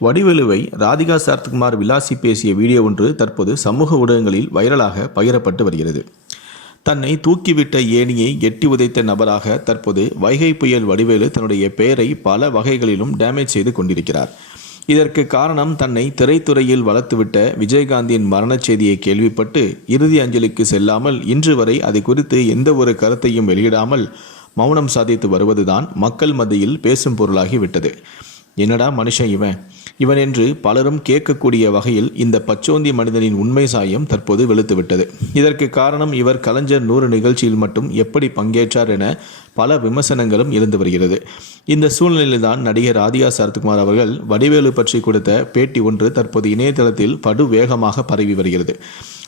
வடிவேலுவை ராதிகா சரத்குமார் விலாசி பேசிய வீடியோ ஒன்று தற்போது சமூக ஊடகங்களில் வைரலாக பகிரப்பட்டு வருகிறது. தன்னை தூக்கிவிட்ட ஏணியை எட்டி உதைத்த நபராக தற்போது வைகை புயல் வடிவேலு தன்னுடைய பெயரை பல வகைகளிலும் டேமேஜ் செய்து கொண்டிருக்கிறார். இதற்கு காரணம் தன்னை திரைத்துறையில் வளர்த்துவிட்ட விஜயகாந்தின் மரணச் செய்தியை கேள்விப்பட்டு இறுதி அஞ்சலிக்கு செல்லாமல் இன்று வரை அது குறித்து எந்த ஒரு கருத்தையும் வெளியிடாமல் மௌனம் சாதித்து வருவதுதான் மக்கள் மத்தியில் பேசும் பொருளாகி விட்டது. என்னடா மனுஷன் இவன்? இவன் என்று பலரும் கேட்கக்கூடிய வகையில் இந்த பச்சோந்தி மனிதனின் உண்மை சாயம் தற்போது வெளுத்துவிட்டது. இதற்கு காரணம் இவர் கலைஞர் நூறு நிகழ்ச்சியில் மட்டும் எப்படி பங்கேற்றார் என பல விமர்சனங்களும் இருந்து வருகிறது. இந்த சூழ்நிலையில்தான் நடிகர் ராதிகா சரத்குமார் அவர்கள் வடிவேலு பற்றி கொடுத்த பேட்டி ஒன்று தற்போது இணையதளத்தில் படு வேகமாக பரவி வருகிறது.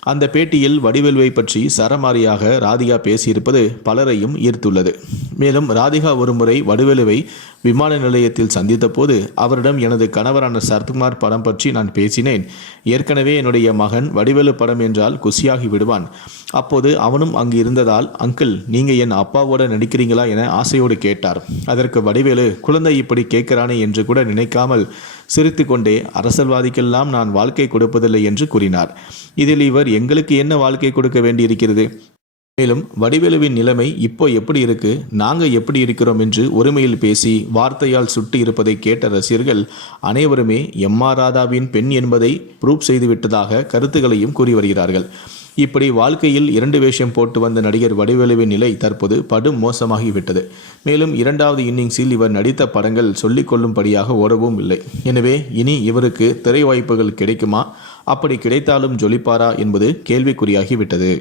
அந்த பேட்டியில் வடிவேலுவை பற்றி சரமாரியாக ராதிகா பேசியிருப்பது பலரையும் ஈர்த்துள்ளது. மேலும் ராதிகா ஒருமுறை வடிவேலுவை விமான நிலையத்தில் சந்தித்தபோது அவரிடம் எனது கணவரான சரத்குமார் படம் பற்றி நான் பேசினேன். ஏற்கனவே என்னுடைய மகன் வடிவேலு படம் என்றால் குசியாகி விடுவான். அப்போது அவனும் அங்கு இருந்ததால் அங்கிள் நீங்கள் என் அப்பாவோட நடிக்கிறீங்களா என ஆசையோடு கேட்டார். அதற்கு வடிவேலு குழந்தை இப்படி கேட்கிறானே என்று கூட நினைக்காமல் சிரித்துக்கொண்டே அரசல்வாதிக்கெல்லாம் நான் வாழ்க்கை கொடுப்பதில்லை என்று கூறினார். இதில் இவர் எங்களுக்கு என்ன வாழ்க்கை கொடுக்க வேண்டியிருக்கிறது? மேலும் வடிவேலுவின் நிலைமை இப்போ எப்படி இருக்கு? நாங்க எப்படி இருக்கிறோம் என்று ஒருமையில் பேசி வார்த்தையால் சுட்டு இருப்பதை கேட்ட ரசிகர்கள் அனைவருமே எம் ஆர் ராதாவின் பெண் என்பதை ப்ரூவ் செய்துவிட்டதாக கருத்துக்களையும் கூறி வருகிறார்கள். இப்படி வாழ்க்கையில் இரண்டு வேஷம் போட்டு வந்த நடிகர் வடிவேலுவின் நிலை தற்போது படும் மோசமாகிவிட்டது. மேலும் இரண்டாவது இன்னிங்ஸில் இவர் நடித்த படங்கள் சொல்லிக்கொள்ளும்படியாக ஓடவும் இல்லை. எனவே இனி இவருக்கு திரை வாய்ப்புகள் கிடைக்குமா? அப்படி கிடைத்தாலும் ஜொலிப்பாரா என்பது கேள்விக்குறியாகிவிட்டது.